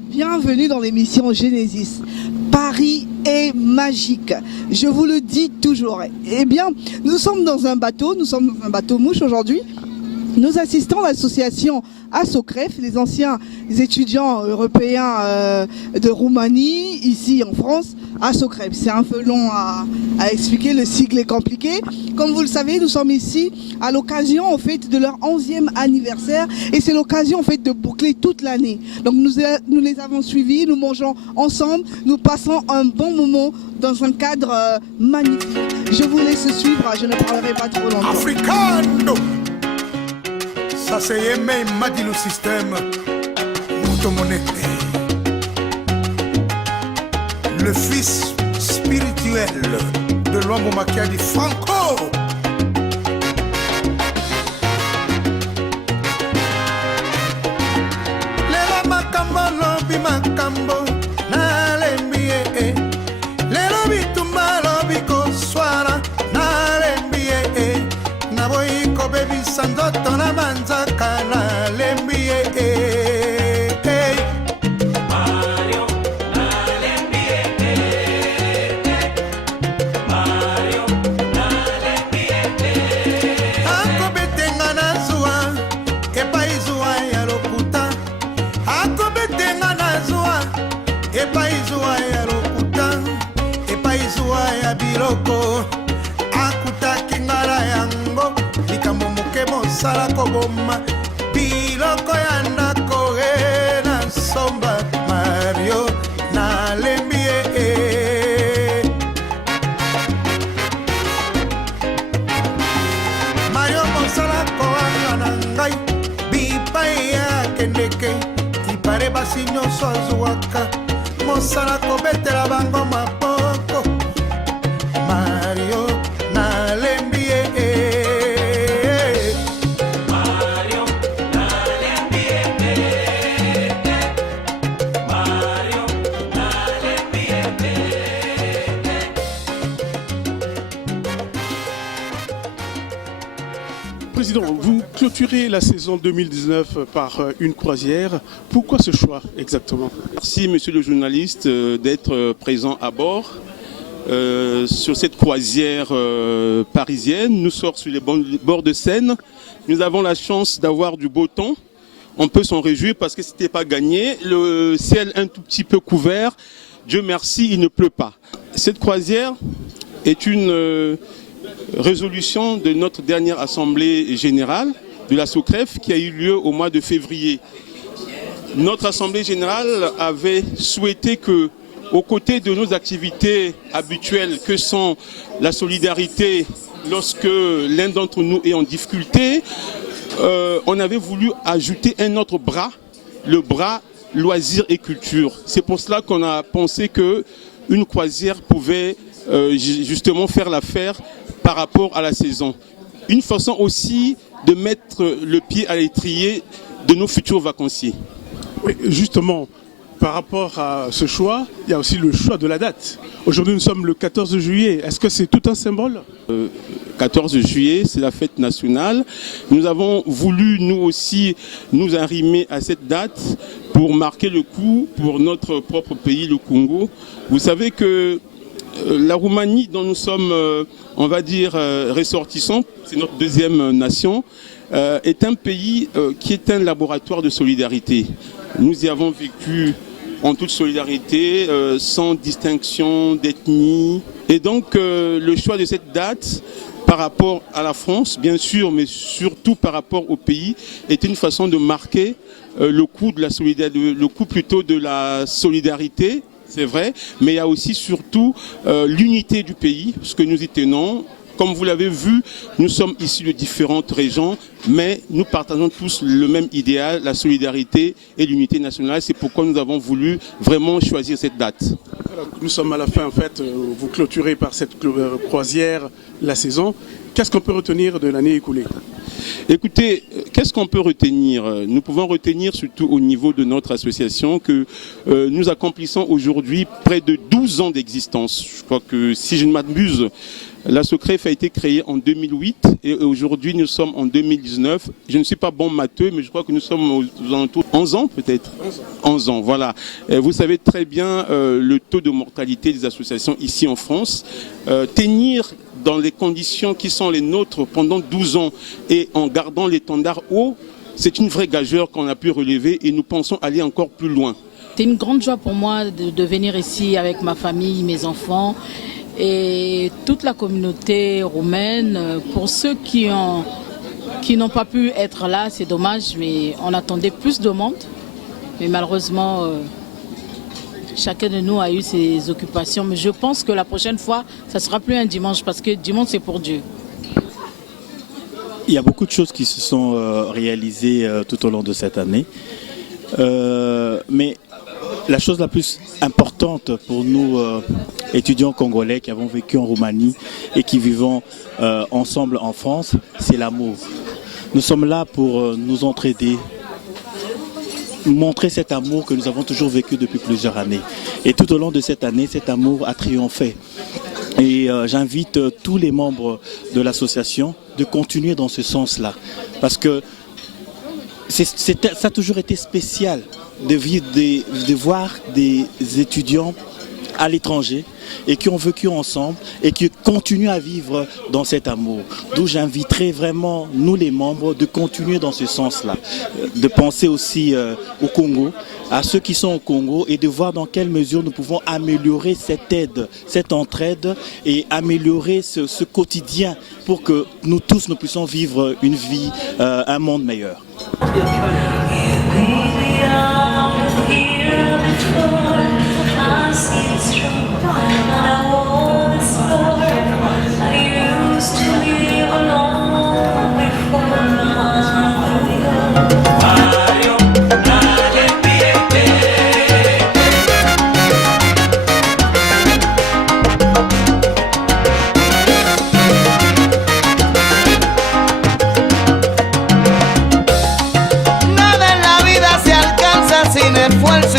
bienvenue dans l'émission Genesis. Paris est magique, je vous le dis toujours. Eh bien, nous sommes dans un bateau mouche aujourd'hui. Nous assistons à l'association ASOCREF, les anciens étudiants européens de Roumanie, ici en France. ASOCREF, c'est un peu long à expliquer, le sigle est compliqué. Comme vous le savez, nous sommes ici à l'occasion en fait de leur 11e anniversaire et c'est l'occasion en fait de boucler toute l'année. Donc nous les avons suivis, nous mangeons ensemble, nous passons un bon moment dans un cadre magnifique. Je vous laisse suivre, je ne parlerai pas trop longtemps. Africano. Ça c'est Yemé, il m'a dit le système. Le fils spirituel de l'homme Machiavelli Franco. Lelo makambo lobi makambo na lembie. Lelo bitumba lobi koswara na lembie. Na boy ko baby sandoto na manzaka na lembie. Akutaki ngala yango likambo moke mosala koboma biloko ya ndako na somba Mario na lembie. Mario mosala koanga na ngai bipai ya kendeke ipare basi nyonso azuwaka mosala kobetela bango mapoko Mario na lembie. Mario na lembie. Mario na lembie. Président, vous clôturez la saison 2019 par une croisière. Pourquoi ce choix exactement? Merci monsieur le journaliste d'être présent à bord. Sur cette croisière parisienne, nous sommes sur les bords de Seine. Nous avons la chance d'avoir du beau temps. On peut s'en réjouir parce que ce n'était pas gagné. Le ciel un tout petit peu couvert. Dieu merci, il ne pleut pas. Cette croisière est une résolution de notre dernière assemblée générale de la SOCREF qui a eu lieu au mois de février. Notre assemblée générale avait souhaité que, aux côtés de nos activités habituelles que sont la solidarité lorsque l'un d'entre nous est en difficulté, on avait voulu ajouter un autre bras, le bras loisirs et culture. C'est pour cela qu'on a pensé qu'une croisière pouvait justement faire l'affaire par rapport à la saison. Une façon aussi de mettre le pied à l'étrier de nos futurs vacanciers. Oui, justement, par rapport à ce choix, il y a aussi le choix de la date. Aujourd'hui, nous sommes le 14 juillet. Est-ce que c'est tout un symbole? 14 juillet, c'est la fête nationale. Nous avons voulu, nous aussi, nous arrimer à cette date pour marquer le coup pour notre propre pays, le Congo. Vous savez que la Roumanie, dont nous sommes, on va dire, ressortissants, c'est notre deuxième nation, est un pays qui est un laboratoire de solidarité. Nous y avons vécu en toute solidarité, sans distinction d'ethnie. Et donc, le choix de cette date, par rapport à la France, bien sûr, mais surtout par rapport au pays, est une façon de marquer le coup de la solidarité, le coup plutôt de la solidarité. C'est vrai, mais il y a aussi surtout l'unité du pays, ce que nous y tenons. Comme vous l'avez vu, nous sommes issus de différentes régions, mais nous partageons tous le même idéal, la solidarité et l'unité nationale. C'est pourquoi nous avons voulu vraiment choisir cette date. Alors, nous sommes à la fin, en fait, vous clôturez par cette croisière la saison. Qu'est-ce qu'on peut retenir de l'année écoulée? Écoutez, qu'est-ce qu'on peut retenir? Nous pouvons retenir surtout au niveau de notre association que nous accomplissons aujourd'hui près de 12 ans d'existence. Je crois que si je ne m'abuse, la SOCREF a été créée en 2008 et aujourd'hui nous sommes en 2019. Je ne suis pas bon matheux, mais je crois que nous sommes aux alentours de 11 ans peut-être. 11 ans, voilà. Vous savez très bien le taux de mortalité des associations ici en France. Tenir dans les conditions qui sont les nôtres pendant 12 ans et en gardant l'étendard haut, c'est une vraie gageure qu'on a pu relever et nous pensons aller encore plus loin. C'est une grande joie pour moi de venir ici avec ma famille, mes enfants et toute la communauté roumaine. Pour ceux qui n'ont pas pu être là, c'est dommage, mais on attendait plus de monde. Mais malheureusement, chacun de nous a eu ses occupations. Mais je pense que la prochaine fois, ça ne sera plus un dimanche parce que dimanche, c'est pour Dieu. Il y a beaucoup de choses qui se sont réalisées tout au long de cette année. Mais la chose la plus importante pour nous, étudiants congolais qui avons vécu en Roumanie et qui vivons ensemble en France, c'est l'amour. Nous sommes là pour nous entraider, montrer cet amour que nous avons toujours vécu depuis plusieurs années. Et tout au long de cette année, cet amour a triomphé. Et j'invite tous les membres de l'association de continuer dans ce sens-là. Parce que ça a toujours été spécial de voir des étudiants à l'étranger et qui ont vécu ensemble et qui continuent à vivre dans cet amour. D'où j'inviterai vraiment nous les membres de continuer dans ce sens-là, de penser aussi au Congo, à ceux qui sont au Congo et de voir dans quelle mesure nous pouvons améliorer cette aide, cette entraide et améliorer ce quotidien pour que nous tous nous puissions vivre une vie, un monde meilleur.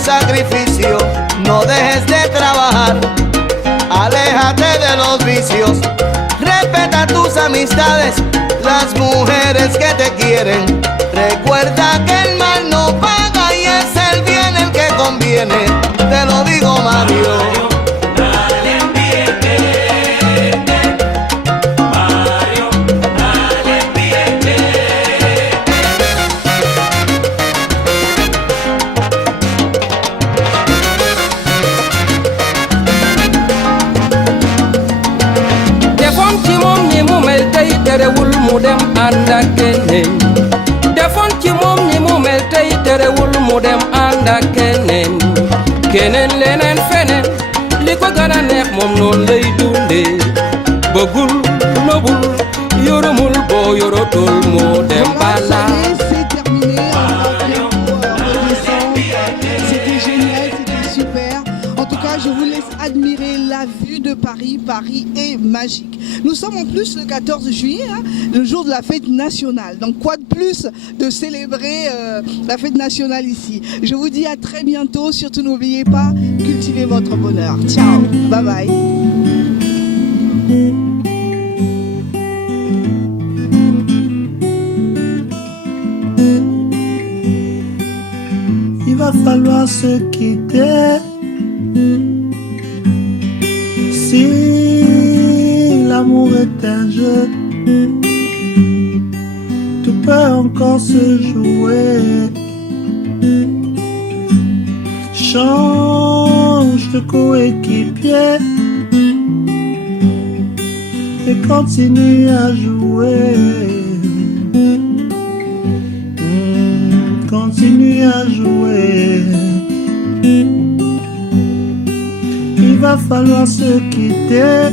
Sacrificio, no dejes de trabajar, aléjate de los vicios, respeta tus amistades, las mujeres que te quieren, recuerda que el mal no paga y es el bien el que conviene, te lo digo Mario. Mudem anda kenen defon ci mom ni mu mel tay terewul mudem anda kenen lenen fenen liko gëna neex mom non lay dundé bëggul nobul yorumul bo yorotul mudem bala. C'est terminé. C'était génial, c'était super. En tout cas, je vous laisse admirer la vue de Paris. Paris est magique. Nous sommes en plus le 14 juillet, le jour de la fête nationale. Donc quoi de plus de célébrer la fête nationale ici. Je vous dis à très bientôt. Surtout n'oubliez pas, cultivez votre bonheur. Ciao, bye bye. Il va falloir se quitter. Si l'amour est un jeu, tout peut encore se jouer. Change de coéquipier et continue à jouer. Continue à jouer. Il va falloir se quitter.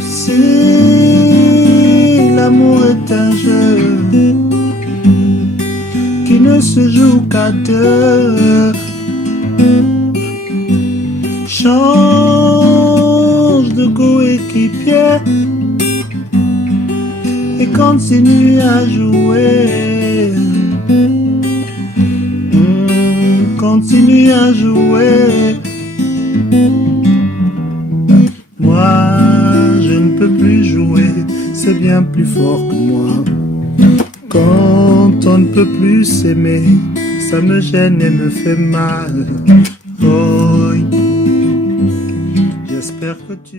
Si l'amour est un jeu qui ne se joue qu'à deux, change de coéquipier continue à jouer. Continue à jouer. Moi, je ne peux plus jouer, c'est bien plus fort que moi. Quand on ne peut plus s'aimer, ça me gêne et me fait mal. Oh, j'espère que tu